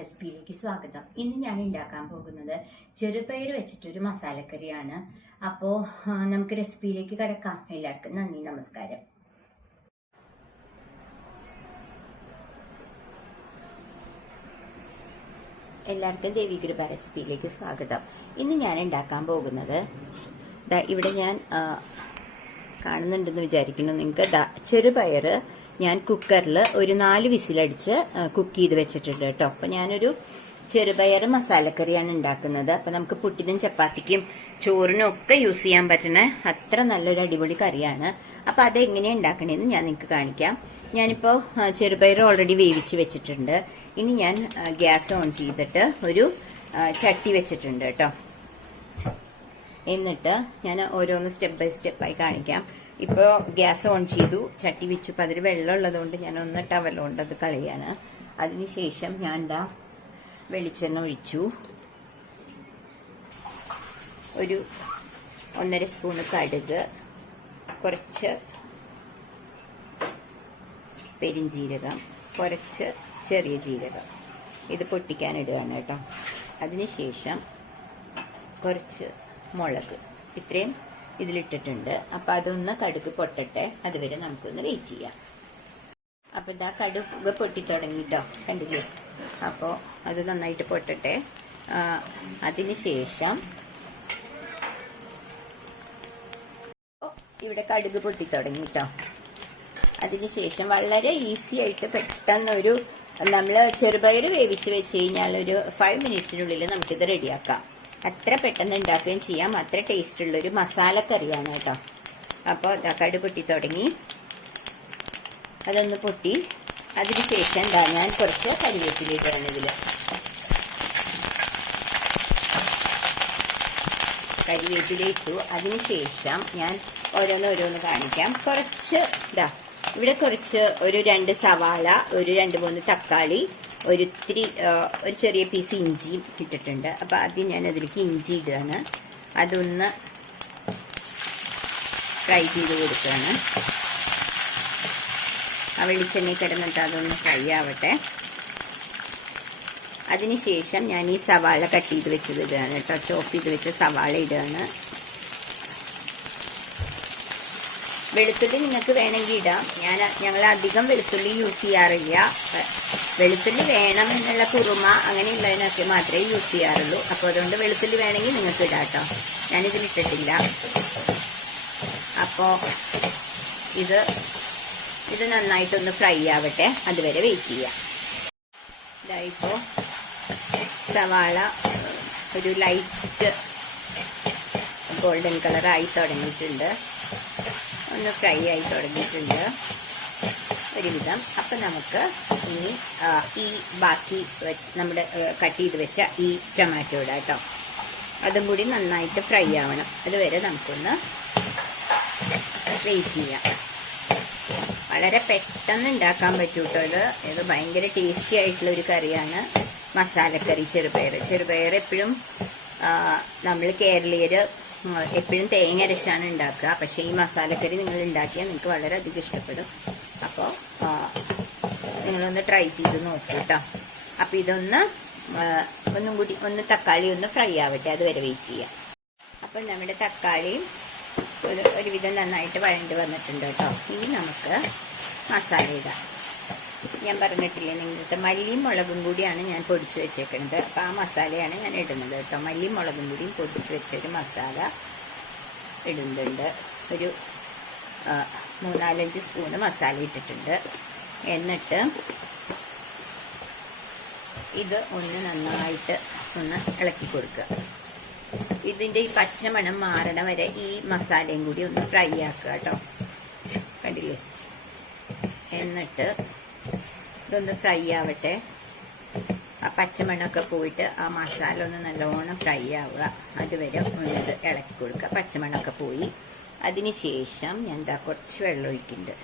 റെസിപ്പിയിലേക്ക് സ്വാഗതം. ഇന്ന് ഞാൻ ഉണ്ടാക്കാൻ പോകുന്നത് ചെറുപയർ വെച്ചിട്ടൊരു മസാലക്കറിയാണ്. അപ്പോൾ നമുക്ക് റെസിപ്പിയിലേക്ക് കടക്കാം. എല്ലാവർക്കും നന്ദി, നമസ്കാരം. എല്ലാവർക്കും ദേവികൃപ റെസിപ്പിയിലേക്ക് സ്വാഗതം. ഇന്ന് ഞാൻ ഉണ്ടാക്കാൻ പോകുന്നത് ഇവിടെ ഞാൻ കാണുന്നുണ്ടെന്ന് വിചാരിക്കുന്നു നിങ്ങൾക്ക്. ചെറുപയർ ഞാൻ കുക്കറിൽ ഒരു 4 വിസിലടിച്ച് കുക്ക് ചെയ്ത് വെച്ചിട്ടുണ്ട് കേട്ടോ. അപ്പം ഞാനൊരു ചെറുപയർ മസാലക്കറിയാണ് ഉണ്ടാക്കുന്നത്. അപ്പം നമുക്ക് പുട്ടിനും ചപ്പാത്തിക്കും ചോറിനും ഒക്കെ യൂസ് ചെയ്യാൻ പറ്റുന്ന അത്ര നല്ലൊരു അടിപൊളി കറിയാണ്. അപ്പം അതെങ്ങനെയാണ് ഉണ്ടാക്കണേന്ന് ഞാൻ നിങ്ങൾക്ക് കാണിക്കാം. ഞാനിപ്പോൾ ചെറുപയർ ഓൾറെഡി വേവിച്ച് വെച്ചിട്ടുണ്ട്. ഇനി ഞാൻ ഗ്യാസ് ഓൺ ചെയ്തിട്ട് ഒരു ചട്ടി വെച്ചിട്ടുണ്ട് കേട്ടോ. എന്നിട്ട് ഞാൻ ഓരോന്ന് സ്റ്റെപ്പ് ബൈ സ്റ്റെപ്പായി കാണിക്കാം. ഇപ്പോൾ ഗ്യാസ് ഓൺ ചെയ്തു, ചട്ടി വെച്ചു. അപ്പം അതിൽ വെള്ളം ഉള്ളതുകൊണ്ട് ഞാൻ ഒന്ന് ടവലുകൊണ്ട് അത് കളയാണ്. അതിനുശേഷം ഞാൻ വെളിച്ചെണ്ണ ഒഴിച്ചു. ഒരു 1.5 സ്പൂണ് കടുക്, കുറച്ച് പെരിഞ്ജീരകം, കുറച്ച് ചെറിയ ജീരകം, ഇത് പൊട്ടിക്കാനിടുകയാണ് കേട്ടോ. അതിനുശേഷം കുറച്ച് മുളക്, ഇത്രയും ഇതിലിട്ടിട്ടുണ്ട്. അപ്പം അതൊന്ന് കടുക് പൊട്ടട്ടെ, അതുവരെ നമുക്കൊന്ന് വെയിറ്റ് ചെയ്യാം. അപ്പം ഇതാ കടുക് പൊട്ടി തുടങ്ങിട്ടോ, കണ്ടില്ലേ? അപ്പോൾ അത് നന്നായിട്ട് പൊട്ടട്ടെ. അതിനുശേഷം ഇവിടെ കടുക് പൊട്ടി തുടങ്ങിട്ടോ. അതിനുശേഷം വളരെ ഈസി ആയിട്ട് പെട്ടെന്നൊരു നമ്മൾ ചെറുപയർ വേവിച്ച് വെച്ച് കഴിഞ്ഞാൽ ഒരു 5 മിനിറ്റ്സിനുള്ളിൽ നമുക്കിത് റെഡിയാക്കാം. അത്ര പെട്ടെന്ന് ഉണ്ടാക്കുകയും ചെയ്യാം. അത്ര ടേസ്റ്റുള്ളൊരു മസാലക്കറിയാണ് കേട്ടോ. അപ്പോൾ കടുക് പൊട്ടി തുടങ്ങി, അതൊന്ന് പൊട്ടി. അതിനുശേഷം ഞാൻ കുറച്ച് കരിവേപ്പില ഇടുകയാണ് ഇതിൽ. കരിവേപ്പില ഇട്ടു. അതിനുശേഷം ഞാൻ ഓരോന്ന് കാണിക്കാം. കുറച്ച് ഇവിടെ കുറച്ച് ഒരു 2 സവാള, ഒരു 2-3 തക്കാളി, ഒരു ചെറിയ പീസ് ഇഞ്ചിയും ഇട്ടിട്ടുണ്ട്. അപ്പോൾ ആദ്യം ഞാൻ അതിലേക്ക് ഇഞ്ചി ഇടുകയാണ്. അതൊന്ന് ഫ്രൈ ചെയ്ത് കൊടുക്കുകയാണ്. ആ വെളിച്ചെണ്ണയിൽ കിടന്നിട്ട് അതൊന്ന് ഫ്രൈ ആവട്ടെ. അതിനുശേഷം ഞാൻ ഈ സവാള കട്ട് ചെയ്ത് വെച്ചത് ഇടുകയാണ് കേട്ടോ. ചോപ്പ് ചെയ്ത് വെച്ച സവാള ഇടുകയാണ്. വെളുത്തുള്ളി നിങ്ങൾക്ക് വേണമെങ്കിൽ ഇടാം. ഞങ്ങൾ അധികം വെളുത്തുള്ളി യൂസ് ചെയ്യാറില്ല. വെളുത്തുള്ളി വേണം എന്നുള്ള കുറുമ അങ്ങനെയുള്ളതിനൊക്കെ മാത്രമേ യൂസ് ചെയ്യാറുള്ളൂ. അപ്പോൾ അതുകൊണ്ട് വെളുത്തുള്ളി വേണമെങ്കിൽ നിങ്ങൾക്ക് ഇടാം കേട്ടോ. ഞാനിതിലിട്ടിട്ടില്ല. അപ്പോൾ ഇത് നന്നായിട്ടൊന്ന് ഫ്രൈ ആവട്ടെ, അതുവരെ വെയിറ്റ് ചെയ്യാം. ഇതായിപ്പോൾ സവാള ഒരു ലൈറ്റ് ഗോൾഡൻ കളറായി തുടങ്ങിയിട്ടുണ്ട്. ഒന്ന് ഫ്രൈ ആയി തുടങ്ങിയിട്ടുണ്ട് ഒരുവിധം. അപ്പം നമുക്ക് ഇനി ഈ ബാക്കി നമ്മുടെ കട്ട് ചെയ്ത് വെച്ച ഈ ടൊമാറ്റോ ഇടാം കേട്ടോ. അതും കൂടി നന്നായിട്ട് ഫ്രൈ ആവണം. അതുവരെ നമുക്കൊന്ന് വെയിറ്റ് ചെയ്യാം. വളരെ പെട്ടെന്ന് ഉണ്ടാക്കാൻ പറ്റും കേട്ടോ. ഇത് ഭയങ്കര ടേസ്റ്റി ആയിട്ടുള്ള ഒരു കറിയാണ് മസാലക്കറി ചെറുപയർ. എപ്പോഴും നമ്മൾ കേരളീയർ എപ്പോഴും തേങ്ങ അരച്ചാണ് ഉണ്ടാക്കുക. പക്ഷേ ഈ മസാലക്കറി നിങ്ങൾ ഉണ്ടാക്കിയാൽ നിങ്ങൾക്ക് വളരെയധികം ഇഷ്ടപ്പെടും. അപ്പോൾ നിങ്ങളൊന്ന് ട്രൈ ചെയ്ത് നോക്കൂ കേട്ടോ. അപ്പോൾ ഒന്നും കൂടി തക്കാളി ഒന്ന് ഫ്രൈ ആവട്ടെ, അതുവരെ വെയിറ്റ് ചെയ്യാം. അപ്പോൾ നമ്മുടെ തക്കാളിയും ഒരുവിധം നന്നായിട്ട് വഴണ്ട് വന്നിട്ടുണ്ട് കേട്ടോ. ഇനി നമുക്ക് മസാല ഇടാം. ഞാൻ പറഞ്ഞിട്ടില്ലേ നിങ്ങൾക്ക്, മല്ലിയും മുളകും കൂടിയാണ് ഞാൻ പൊടിച്ച് വെച്ചേക്കുന്നത്. അപ്പോൾ ആ മസാലയാണ് ഞാൻ ഇടുന്നത് കേട്ടോ. മല്ലിയും മുളകും കൂടിയും പൊടിച്ച് വെച്ചൊരു മസാല ഇടുന്നുണ്ട്. ഒരു 3-4-5 സ്പൂണ് മസാല ഇട്ടിട്ടുണ്ട്. എന്നിട്ട് ഇത് ഒന്ന് നന്നായിട്ട് ഒന്ന് ഇളക്കി കൊടുക്കുക. ഇതിൻ്റെ ഈ പച്ചമണം മാറണ വരെ ഈ മസാലയും കൂടി ഒന്ന് ഫ്രൈ ആക്കുക കേട്ടോ. കണ്ടില്ലേ? എന്നിട്ട് ഇതൊന്ന് ഫ്രൈ ആവട്ടെ. ആ പച്ചമണ്ണൊക്കെ പോയിട്ട് ആ മസാല ഒന്ന് നല്ലോണം ഫ്രൈ ആവുക, അതുവരെ ഒന്ന് ഇളക്കി കൊടുക്കുക. പച്ചമണ്ണൊക്കെ പോയി. അതിനുശേഷം ഞാൻ കുറച്ച് വെള്ളം ഒഴിക്കുന്നുണ്ട്.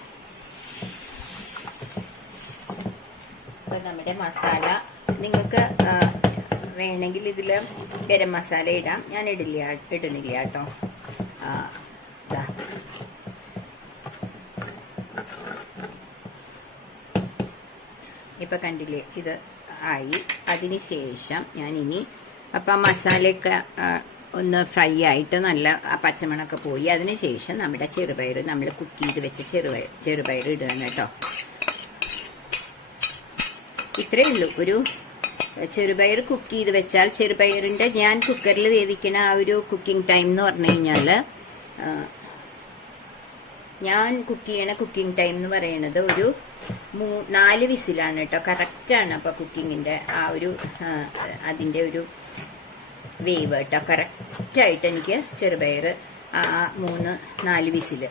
അപ്പോൾ നമ്മുടെ മസാല നിങ്ങൾക്ക് വേണമെങ്കിൽ ഇതിൽ ഗരം മസാല ഇടാം. ഞാൻ ഇടുന്നില്ല കേട്ടോ. ഇപ്പം കണ്ടില്ലേ, ഇത് ആയി. അതിനുശേഷം ഞാനിനി അപ്പം മസാലയൊക്കെ ഒന്ന് ഫ്രൈ ആയിട്ട് നല്ല പച്ചമണമൊക്കെ പോയി. അതിനുശേഷം നമ്മുടെ ചെറുപയർ, നമ്മൾ കുക്ക് ചെയ്ത് വെച്ച ചെറുപയർ ഇടുകയാണ് കേട്ടോ. ഇത്രയേ ഉള്ളൂ. ഒരു ചെറുപയർ കുക്ക് ചെയ്ത് വെച്ചാൽ, ചെറുപയറിൻ്റെ ഞാൻ കുക്കറിൽ വേവിക്കണ ആ ഒരു കുക്കിംഗ് ടൈം എന്ന് പറഞ്ഞു കഴിഞ്ഞാൽ, ഞാൻ കുക്ക് ചെയ്യണ കുക്കിംഗ് ടൈം എന്ന് പറയുന്നത് ഒരു 4 വിസിലാണ് കേട്ടോ. കറക്റ്റാണ്. അപ്പോൾ കുക്കിങ്ങിൻ്റെ ആ ഒരു അതിൻ്റെ ഒരു വേവ് കേട്ടോ. കറക്റ്റായിട്ട് എനിക്ക് ചെറുപയർ 3-4 വിസിൽ,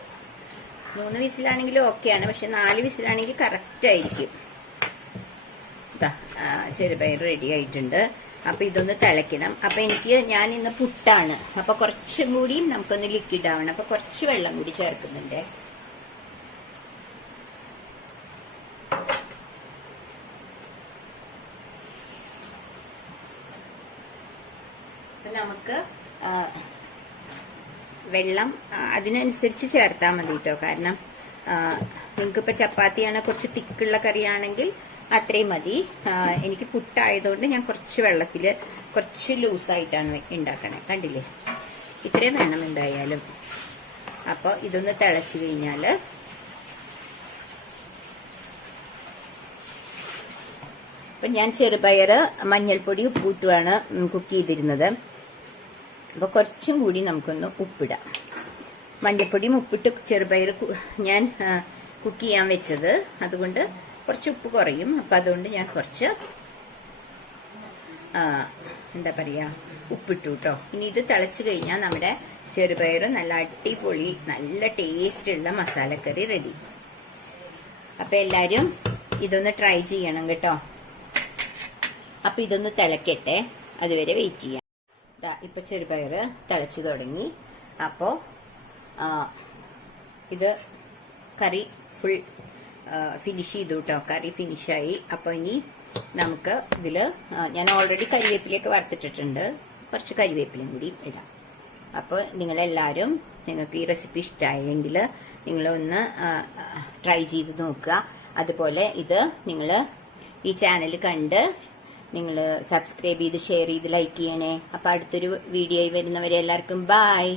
3 വിസിലാണെങ്കിൽ ഓക്കെയാണ്, പക്ഷെ 4 വിസിലാണെങ്കിൽ കറക്റ്റായിരിക്കും. ചെറുപയർ റെഡി ആയിട്ടുണ്ട്. അപ്പം ഇതൊന്ന് തിളയ്ക്കണം. അപ്പം ഞാൻ ഇന്ന് പുട്ടാണ്, അപ്പം കുറച്ചും കൂടി നമുക്കൊന്ന് ലിക്വിഡ് ആവണം. അപ്പം കുറച്ച് വെള്ളം കൂടി ചേർക്കുന്നുണ്ട്. അപ്പം നമുക്ക് വെള്ളം അതിനനുസരിച്ച് ചേർത്താൽ മതി കേട്ടോ. കാരണം നിങ്ങൾക്കിപ്പോൾ ചപ്പാത്തിയാണ്, കുറച്ച് തിക്കുള്ള കറിയാണെങ്കിൽ അത്രയും മതി. എനിക്ക് പുട്ടായതുകൊണ്ട് ഞാൻ കുറച്ച് വെള്ളത്തിൽ കുറച്ച് ലൂസായിട്ടാണ് ഉണ്ടാക്കണേ. കണ്ടില്ലേ, ഇത്രയും വേണം എന്തായാലും. അപ്പോൾ ഇതൊന്ന് തിളച്ച് കഴിഞ്ഞാൽ അപ്പം ഞാൻ ചെറുപയർ മഞ്ഞൾപ്പൊടി ഉപ്പിട്ടുമാണ് കുക്ക് ചെയ്തിരുന്നത്. അപ്പോൾ കുറച്ചും കൂടി നമുക്കൊന്ന് ഉപ്പിടാം. മഞ്ഞൾപ്പൊടിയും ഉപ്പിട്ട് ചെറുപയർ ഞാൻ കുക്ക് ചെയ്യാൻ വെച്ചത്, അതുകൊണ്ട് കുറച്ച് ഉപ്പ് കുറയും. അപ്പം അതുകൊണ്ട് ഞാൻ കുറച്ച് എന്താ പറയുക ഉപ്പിട്ടു കേട്ടോ. ഇനി ഇത് തിളച്ച് കഴിഞ്ഞാൽ നമ്മുടെ ചെറുപയർ നല്ല അടിപൊളി നല്ല ടേസ്റ്റുള്ള മസാലക്കറി റെഡി. അപ്പം എല്ലാവരും ഇതൊന്ന് ട്രൈ ചെയ്യണം കേട്ടോ. അപ്പം ഇതൊന്ന് തിളക്കട്ടെ, അതുവരെ വെയിറ്റ് ചെയ്യാം. ഇപ്പം ചെറുപയർ തിളച്ച് തുടങ്ങി. അപ്പോൾ ഇത് കറി ഫുൾ ഫിനിഷ് ചെയ്തു കേട്ടോ. കറി ഫിനിഷായി. അപ്പോൾ ഇനി നമുക്ക് ഇതിൽ ഞാൻ ഓൾറെഡി കരിവേപ്പിലയൊക്കെ വറുത്തിട്ടിട്ടുണ്ട്, കുറച്ച് കരിവേപ്പിലയും കൂടി ഇടാം. അപ്പോൾ നിങ്ങളെല്ലാവരും, നിങ്ങൾക്ക് ഈ റെസിപ്പി ഇഷ്ടമായെങ്കിൽ നിങ്ങളൊന്ന് ട്രൈ ചെയ്ത് നോക്കുക. അതുപോലെ ഇത് നിങ്ങൾ ഈ ചാനൽ കണ്ട് നിങ്ങൾ സബ്സ്ക്രൈബ് ചെയ്ത് ഷെയർ ചെയ്ത് ലൈക്ക് ചെയ്യണേ. അപ്പോൾ അടുത്തൊരു വീഡിയോയിൽ വരുന്നവരെ എല്ലാവർക്കും ബായ്.